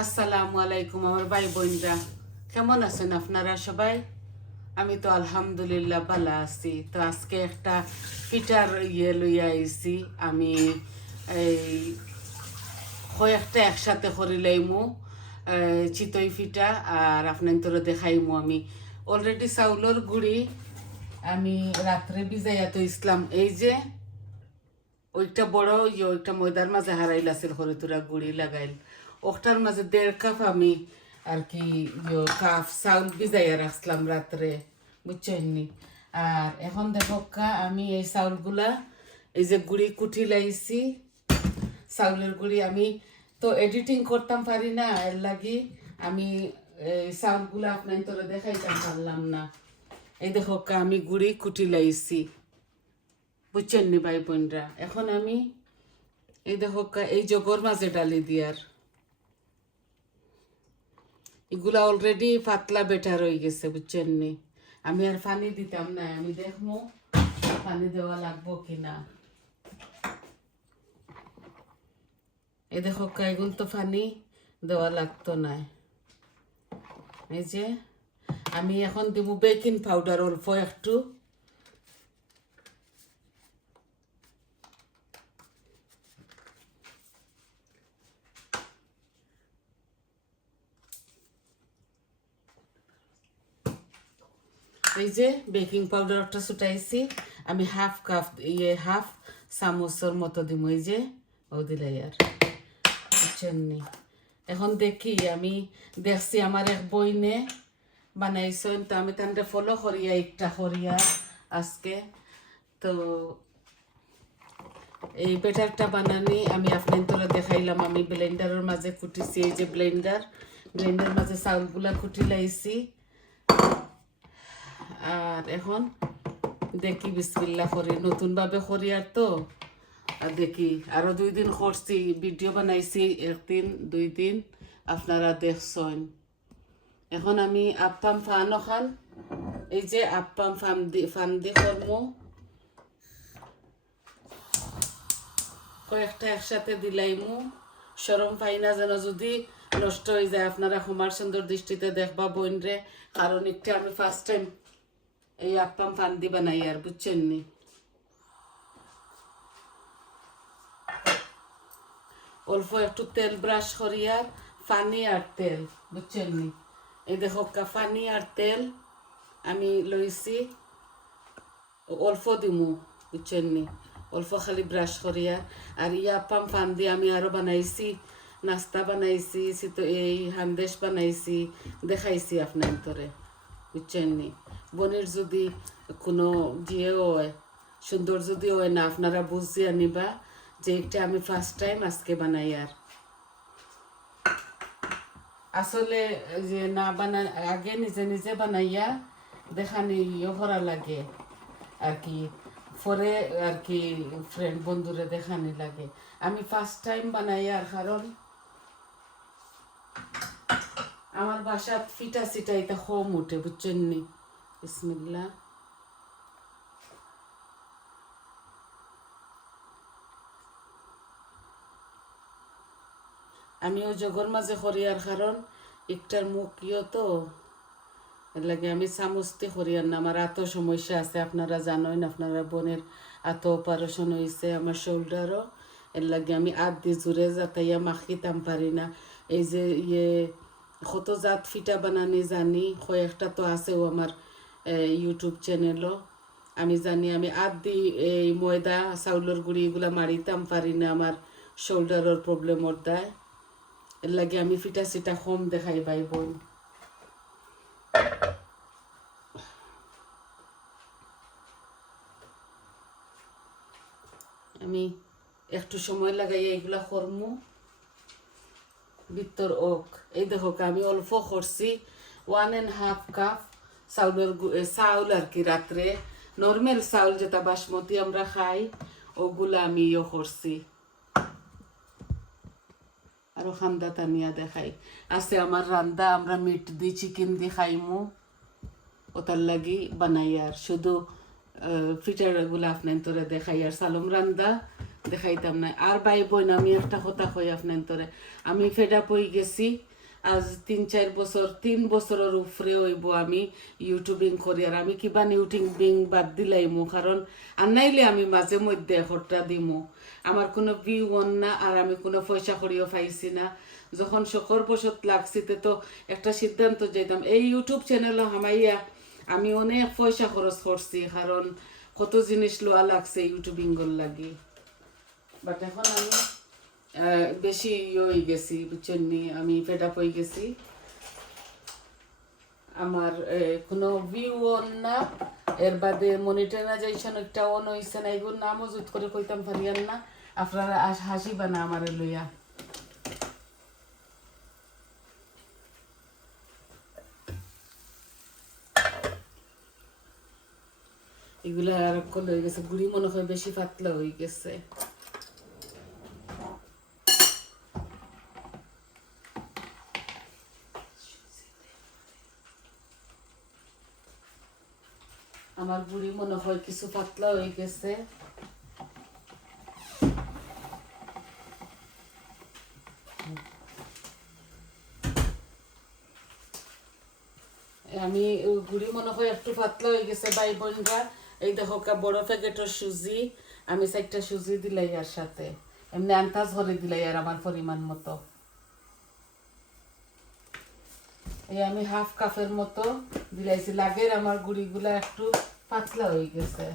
আসসালামু আলাইকুম আমার ভাই বোনরা। কেমন আছেন আপনারা সবাই? আমি তো আলহামদুলিল্লাহ ভালো আছি। তো আজকে একটা পিঠার ইয়ে লইয়া আইছি। আমি এই কয়েকটা একসাথে করে লাইমু চিতই পিঠা আর আপনার তোরা দেখাইমু আমি। অলরেডি চাউলের গুড়ি আমি রাত্রে ভিজাইয়া তো ইসলাম। এই যে ওইটা বড় ইয়ে ওইটা ময়দার মাঝে হারাইল আছে করে তোরা গুড়ি লাগাইল। ওটার মাঝে দেড় কাপ আমি আর কি কাপ চাউল ভিজাইয়া রাখছিলাম রাত্রে বুঝছেননি আর এখন দেখো কা আমি এই চাউলগুলা এই যে গুড়ি কুটি লাইছি চাউলের গুড়ি আমি তো এডিটিং করতাম পারি না এর লাগি আমি চাউলগুলা আপনার তোরা দেখাইতাম পারলাম না এই দেখো কা আমি গুড়ি কুটি লাইছি বুঝছেন নি ভাই বোনরা এখন আমি এই দেখো কা- এই জগর মাঝে ডালি দিয়ার এগুলা অলরেডি পাতলা বেটার হয়ে গেছে, বুঝছেন নি? আমি আর পানি দিতাম না, আমি দেখব পানি দেওয়া লাগবো কিনা। এ দেখো কাইগুন তো পানি দেওয়া লাগতো না। এই যে, আমি এখন দিব বেকিং পাউডার অল্প একটু। এই যে বেকিং পাউডারটা ছুটাইছি, আমি হাফ কাপ ইয়ে হাফ চামচের মতো দিম, এই যে ও দিলে আর বুঝছেন নি? এখন দেখি, আমি দেখছি আমার এক বইনে বানাইছেন, তো আমি তানটা ফলো করিয়া, একটা করিয়া আজকে, তো এই বেটারটা বানানি, আমি আপনার তোরা দেখাইলাম, আমি ব্লেন্ডারের মাঝে কুটিছি, এই যে ব্লেন্ডার ব্লেন্ডার মাঝে চাউলগুলা কুটি লাইছি আর এখন দেখি বিসমিল্লা করি। নতুনভাবে করি আর তো। দেখি, আরও দুই দিন করছি, ভিডিও বানাইছি, একদিন, দুই দিন। আপনারা দেখছেন। এখন আমি আপ্পাম ফান ওখান এই যে আপ্পাম ফান দি ফান দি করব। কয়েকটা একসাথে দিলাইমু। সরম পাই না যেন যদি নষ্ট হয়ে যায়। আপনারা কুমার সুন্দর দৃষ্টিতে দেখবা বোন রে কারণ একটা আমি ফার্স্ট টাইম এই আপ্পাম ফান্দি বানাই আর, বুঝছেন নি? অল্প একটু তেল ব্রাশ করিয়া পানি আর তেল, বুঝছেন নি? এই দেখো পানি আর তেল আমি লইছি, অল্প দিমু, বুঝছেন নি? অল্প খালি ব্রাশ করিয়া আর ইয়া পাম ফান আমি আরও বানাইছি, নাস্তা বানাইছি এই হান্দেশ বানাইছি, দেখাইছি আপনার তোরে বুঝছেন নি বনের যদি কোনো দিয়ে হয়, সুন্দর যদি হয় না, আপনারা বুঝিয়ে আনিবা যে এটা আমি ফার্স্ট টাইম আজকে বানাই আর। আসলে যে না বানা আগে নিজে নিজে বানাইয়া দেখানি ইয়ে করা লাগে আর কি, পরে আর কি ফ্রেন্ড বন্ধুরে দেখানি লাগে। আমি ফার্স্ট টাইম বানাই আর, কারণ আমার বাসাত ফিটা সিটা এটা কম উঠে বুঝছেন নি? বিসমিল্লা আমিও জগর মাঝে করিয়ার কারণ একটার মুখ ইয়ে তো। লাগে আমি চামচতে করিয়ার না, আমার এত সমস্যা আছে, আপনারা জানেন আপনারা বোনের এত অপারেশন হয়েছে আমার শোল্ডারও এর লাগে আমি আট দি জুড়ে যাতাইয়া মাখিতাম পারি না। এই যে ইয়ে কত জাত ফিটা বানানি, জানি কয়েকটা তো আছেও আমার ইউটিউব চ্যানেলও আমি জানি, আমি আদ এই ময়দা, চাউলের গুঁড়ি এগুলা মারিতাম, পারি না আমার শোল্ডারের প্রবলেমর দেয়। এর লাগে আমি ফিটা সিটা কম দেখাই পাই বোন। আমি একটু সময় লাগাই এইগুলা করমু। ভিতর ওক এই দেখো আমি অল্প করছি। ওয়ান অ্যান্ড হাফ কাপ চাউলের চাউল আর কি রাত্রে। নর্মাল চাউল যেটা বাসমতি আমরা খাই, ওগুলা আমি ইয়ে করছি। আরও খান্দা তানিয়া দেখাই। আছে আমার রান্দা, আমরা মিট দি চিকেন দি খাইমু। ওটার লাগি বানাই আর। শুধু ফিটারগুলা আপনার তোরা দেখাই আর। সালম রান্দা দেখাইতাম না আর ভাই বোন, আমি একটা কথা কই আপনার তোরে আমি ফেডা পই গেছি, আজ তিন, চার বছর, তিন বছরের উপরে হইব আমি ইউটিউবিং করি। আর আমি কিবা ইউটিউবিং বাদ দিলাইমু, কারণ আর নাইলে আমি মাঝে মধ্যে এখরটা দিমু। আমার কোনো ভিউ অন না, আর আমি কোনো পয়সা করিও পাইছি না। যখন শকর বসত লাগছি তে একটা সিদ্ধান্ত যাইতাম, এই ইউটিউব চ্যানেলও হামাইয়া আমি অনেক পয়সা খরচ করছি, কারণ কত জিনিস লোয়া লাগছে ইউটিউবিংর লাগি। বাট এখন আমি বেশি ইয়ে হয়ে গেছি, বুঝছেন নি? আমি ফেড আপ হয়ে গেছি। আমার কোনো ভিউ অন না। এর বাদে মনিটাইজেশন একটা অন হয়েছে না, এগুলো না মজুত করে কইতাম পারিয়ান না। আপনারা আস- হাসিবা না আমার লইয়া। এগুলা আর হয়ে গেছে গুড়ি মনে হয় বেশি পাতলা হয়ে গেছে। আমার বুড়ি মনে হয় কিছু পাতলা হয়ে গেছে। আমি গুড়ি মনে হয় একটু পাতলা হয়ে গেছে, ভাই বোনরা। এই দেখো বড় প্যাকেটের সুজি। আমি চারটা সুজি দিলাই আর সাথে। এমনি আন্তাজ করে দিলাই আর আমার পরিমাণ মতো। এই আমি হাফ কাপের মতো দিলাইছি। লাগের আমার গুড়িগুলা একটু পাতলা হয়ে গেছে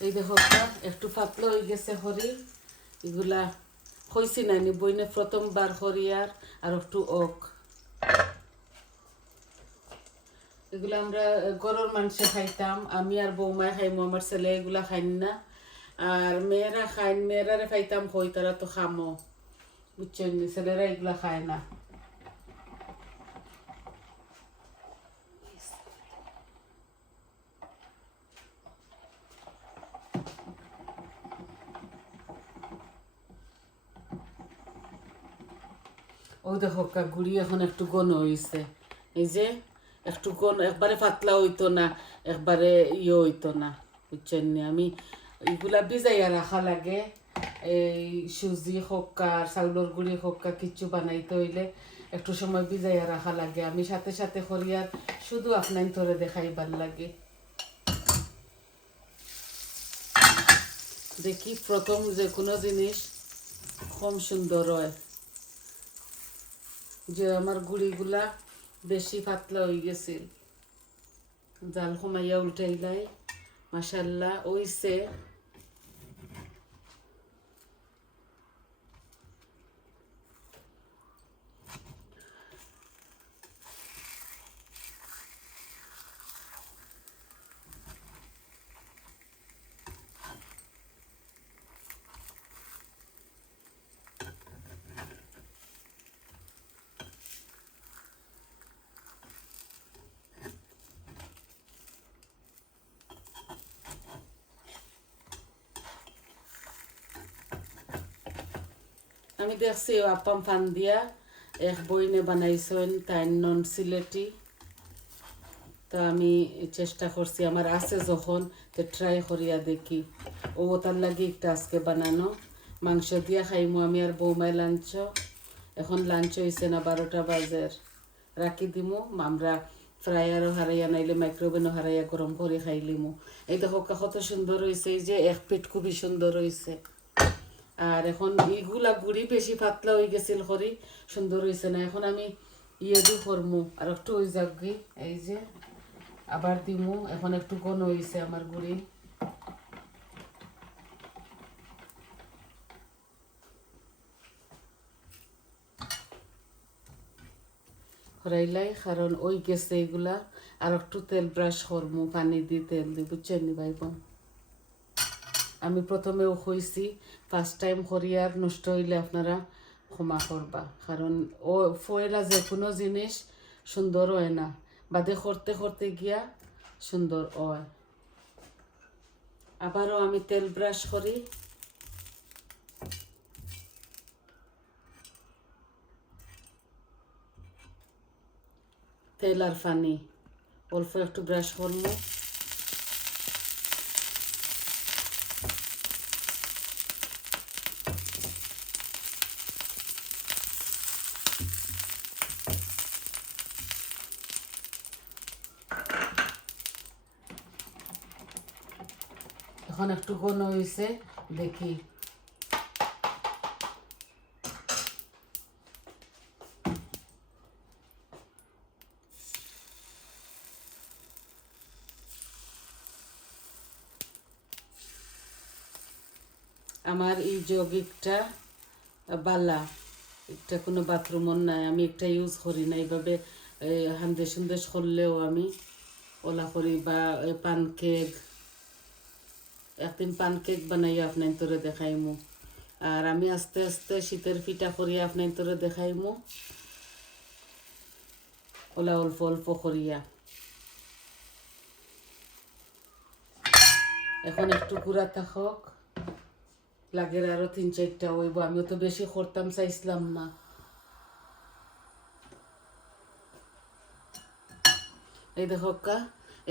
এই দেখো একটু পাতলা হয়ে গেছে হরি। এগুলা হয়েছি না নি বইনে প্রথমবার হরিয়ার আর একটু ওক এগুলো আমরা গরুর মাংস খাইতাম। আমি আর বৌমায় খাইমো, আমার ছেলে এগুলা খাইন না। আর মেয়েরা খাইন, মেয়েরারে খাইতাম হই তারা তো খামো। বুঝছেন ছেলেরা এগুলা খায় না। ওই দেখো, কা গুড়ি এখন একটু ঘন হয়েছে এই যে একটু ঘন একবারে পাতলা হইতো না একবারে ইয়ে হইতো না বুঝছেন? আমি এগুলা ভিজাইয়া রাখা লাগে এই সুজি হক্কা চাউলের গুড়ি হক্কা কিচ্ছু বানাইতে হইলে একটু সময় ভিজাইয়া রাখা লাগে আমি সাথে সাথে করিয়ার শুধু আপনার তোরে দেখাইবার লাগে দেখি প্রথম যে কোনো জিনিস কম সুন্দর হয় যে আমার গুড়িগুলা বেশি পাতলা হয়ে গেছিল জাল কমাইয়া উল্টাইলাই মাসাল্লা ওইছে আমি দেখছি আপাম ফান দিয়া এক বইনে বানাইছেন তাই নন সিলেটি। তো আমি চেষ্টা করছি, আমার আছে যখন, তো ট্রাই করিয়া দেখি। ও তার লাগে একটা আজকে বানানো। মাংস দিয়া খাইমু, আমি আর বৌমায় লাঞ্চ। এখন লাঞ্চ হয়েছে না বারোটা বাজের। রাখি দিমু, আমরা ফ্রায়ারও হারাইয়া, নাইলে মাইক্রোওভেনও হারাইয়া গরম করে খাইলিমু। এই দেখো কত সুন্দর হয়েছে এই যে এক পিঠ খুবই সুন্দর হয়েছে আর এখন এইগুলা গুড়ি বেশি পাতলা হয়ে গেছিল হরি সুন্দর হয়েছে না। এখন আমি ইয়ে দি করমু, আর একটু ওই যাক গি এই যে আবার দিমু। এখন একটু ঘন হয়েছে আমার গুড়ি। কারণ ওই গেছে এগুলা আর একটু তেল ব্রাশ করমু, পানি দিয়ে তেল দি, বুঝছেন ভাই বোন? আমি প্রথমেও হয়েছি ফার্স্ট টাইম করিয়ার নষ্ট হইলে আপনারা ক্ষমা করবা। কারণ ও ফয়লা যে কোনো জিনিস সুন্দর হয় না, বাদে করতে করতে গিয়া সুন্দর হয়। আবারও আমি তেল ব্রাশ করি। তেল আর পানি, অল্প একটু ব্রাশ করল এখন একটু ঘন হয়েছে দেখি। আমার এই যৌগিকটা, বালা, এটা কোনো বাথরুমও নাই, আমি একটা ইউজ করি না, এইভাবে হান্দে সন্দেশ করলেও আমি ওলা করি বা পান কেক একদিন পান কেক বানাই আপনার তোরে দেখাইমু। আর আমি আস্তে আস্তে শীতের পিঠা করিয়া আপনার তোরে দেখাইমু। ওলা অল্প অল্প করিয়া। এখন একটু গুড়া থাকক। লাগের আরও তিন চারটা হইব। আমিও তো বেশি করতাম, চাইছিলাম না। এই দেখো কা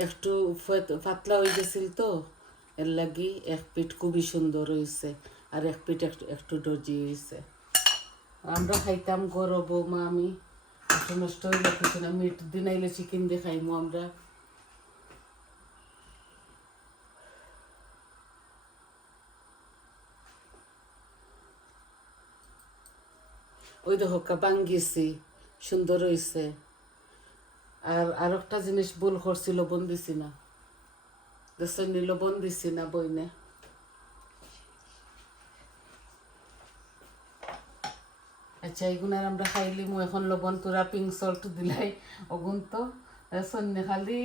একটু পাতলা হয়ে গেছিল তো। এর লাগি এক পিঠ খুবই সুন্দর হয়েছে আর এক পিঠ একটু একটু ডজি হয়েছে আমরা খাইতাম গরো বৌমা আমি। একটু নষ্ট হইলে কিছু না, মিট দিন আইলে চিকেন দিয়ে খাইমু আমরা। ওই দেখো কা বাঙ্গিছি সুন্দর হয়েছে আর আর একটা জিনিস ভুল করছি লবণ দিছি না। দেখছেন নি লবণ দিছি না বইনে আচ্ছা এগুনার আমরা খাইলি মু এখন লবণ তোরা পিঙ্ক সল্ট দিলাই ওগুন তো সন্ধ্যে খালি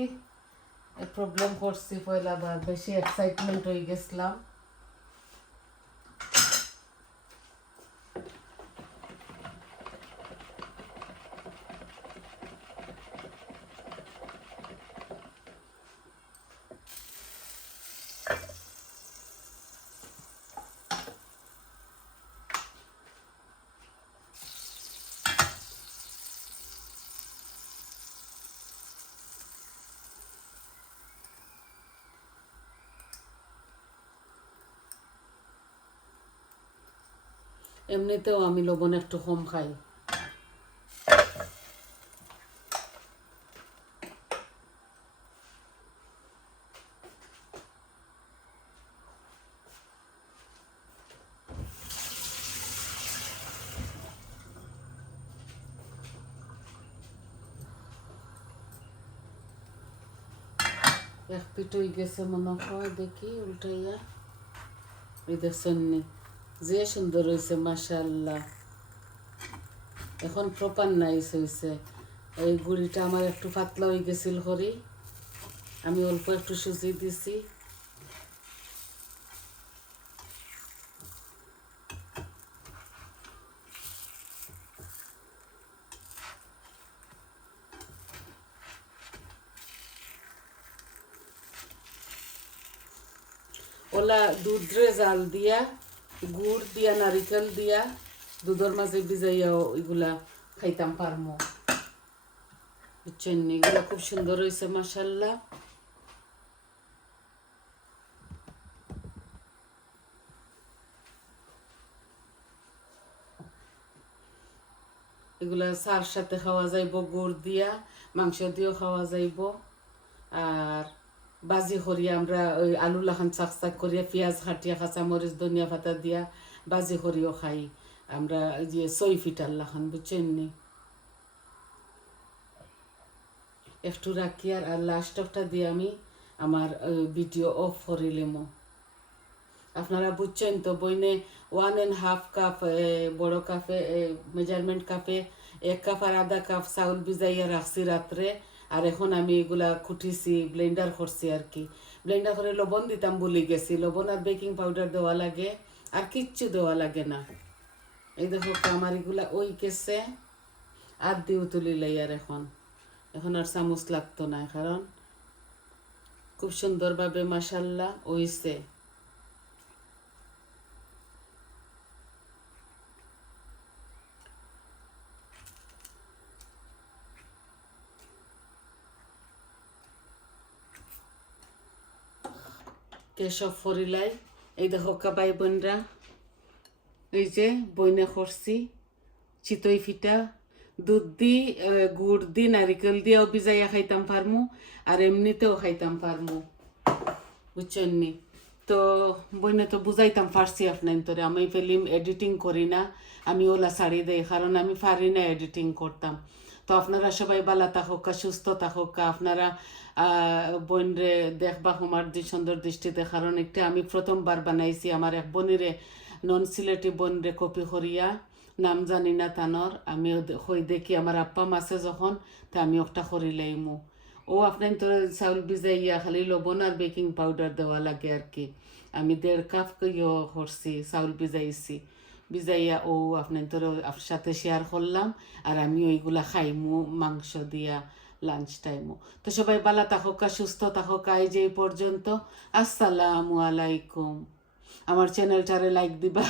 প্রবলেম করছি পয়লা বার বেশি এক্সাইটমেন্ট হয়ে গেছিলাম এমনিতেও আমি লবণ একটু কম খাই। এক পিঠ গেছে মনে হয়, দেখি, উল্টাইয়া। এই দেখছেন যে সুন্দর হয়েছে মাশাল্লাহ এখন প্রপার নাইস হয়েছে এই গুড়িটা আমার একটু পাতলা হয়ে গেছিল, হরি। আমি অল্প একটু সুজি দিছি। ওলা দুধরে জাল দিয়া গুড় দিয়া, নারিকেল দিয়া, দুধের মাঝে ভিজাইয়া এগুলা খাইতাম পারমো। বুঝছেন এগুলা খুব সুন্দর হয়েছে মাসাল্লাহ এগুলা চার সাথে খাওয়া যাইব, গুড় দিয়া, মাংস দিয়েও খাওয়া যাইব। আর বাজি করিয়া আমরা, ওই আলু লাখান চাক চাক করিয়া, পেঁয়াজ খাটিয়া কাঁচা মরিচ ধনিয়া পাতা দিয়া বাজি করিও খাই। আমরা যে ছয় ফিটার লাখান বুঝছেন নি? একটু রাখি আর আর লাস্ট দিয়ে আমি, আমার ভিডিও অফ করিলিমো আপনারা বুঝছেন তো, বইনে ওয়ান অ্যান্ড হাফ কাপ বড় কাপে মেজারমেন্ট কাপে এক কাপ আর আধা কাপ চাউল ভিজাইয়া রাখছি রাত্রে। আর এখন আমি এগুলা খুটিছি ব্লেন্ডার করছি আর কি। ব্লেন্ডার করে লবণ দিতাম বলে গেছি। লবণ আর বেকিং পাউডার দেওয়া লাগে, আর কিচ্ছু দেওয়া লাগে না। এই দেখো আমার এগুলা ওই কেসে আর দিও তুলি লাই আর এখন। এখন আর চামচ লাগতো না, কারণ খুব সুন্দরভাবে মাসাল্লাহ ওইছে কেশব ফরিলাই, এই দেখো কাবাই বোনরা, এই যে বইনে করছি চিতই ফিটা, দুধ দি গুড় দি, নারিকেল দিয়েও ভিজাইয়া খাইতাম পারমু আর এমনিতেও খাইতাম পারমু বুঝছেন নি? তো বইনে তো বুঝাইতাম পারছি আপনার তোরে আমি ফিল্ম এডিটিং করি না, আমি ওলা শাড়ি দেই, কারণ আমি পারি না এডিটিং করতাম। তো আপনারা সবাই বালা থাকুক, সুস্থ থাকুক। আপনারা বোনরে দেখবা আমার দি, সুন্দর দৃষ্টিতে কারণ একটা আমি প্রথমবার বানাইছি, আমার এক বোনিরে নন সিলেটি বোনরে কপি করিয়া, নাম জানি না তানর। আমি হই দেখি আমার আপ্পা মাছে যখন, তা আমি একটা করি লাইমু। ও আপনার তো চাউল ভিজাইয়া খালি লবণ আর বেকিং পাউডার দেওয়া লাগে আর কি। আমি দেড় কাপ ইয়ে করছি, চাউল ভিজাইছি। ভিজাইয়া ও আপনার তোর সাথে শেয়ার করলাম, আর আমি ওইগুলা খাইমু, মাংস দিয়া লাঞ্চ টাইমও তো সবাই বালা থাকা সুস্থ থাকা এই যে পর্যন্ত। আসসালামু আলাইকুম। আমার চ্যানেলটারে লাইক দিবা।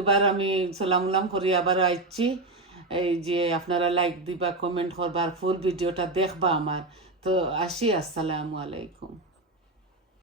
এবার আমি সালাম উলাম করি আবার আইছি এই যে আপনারা লাইক দিবা কমেন্ট করবার ফুল ভিডিওটা দেখবা আমার। তো আসি, আসসালামু আলাইকুম।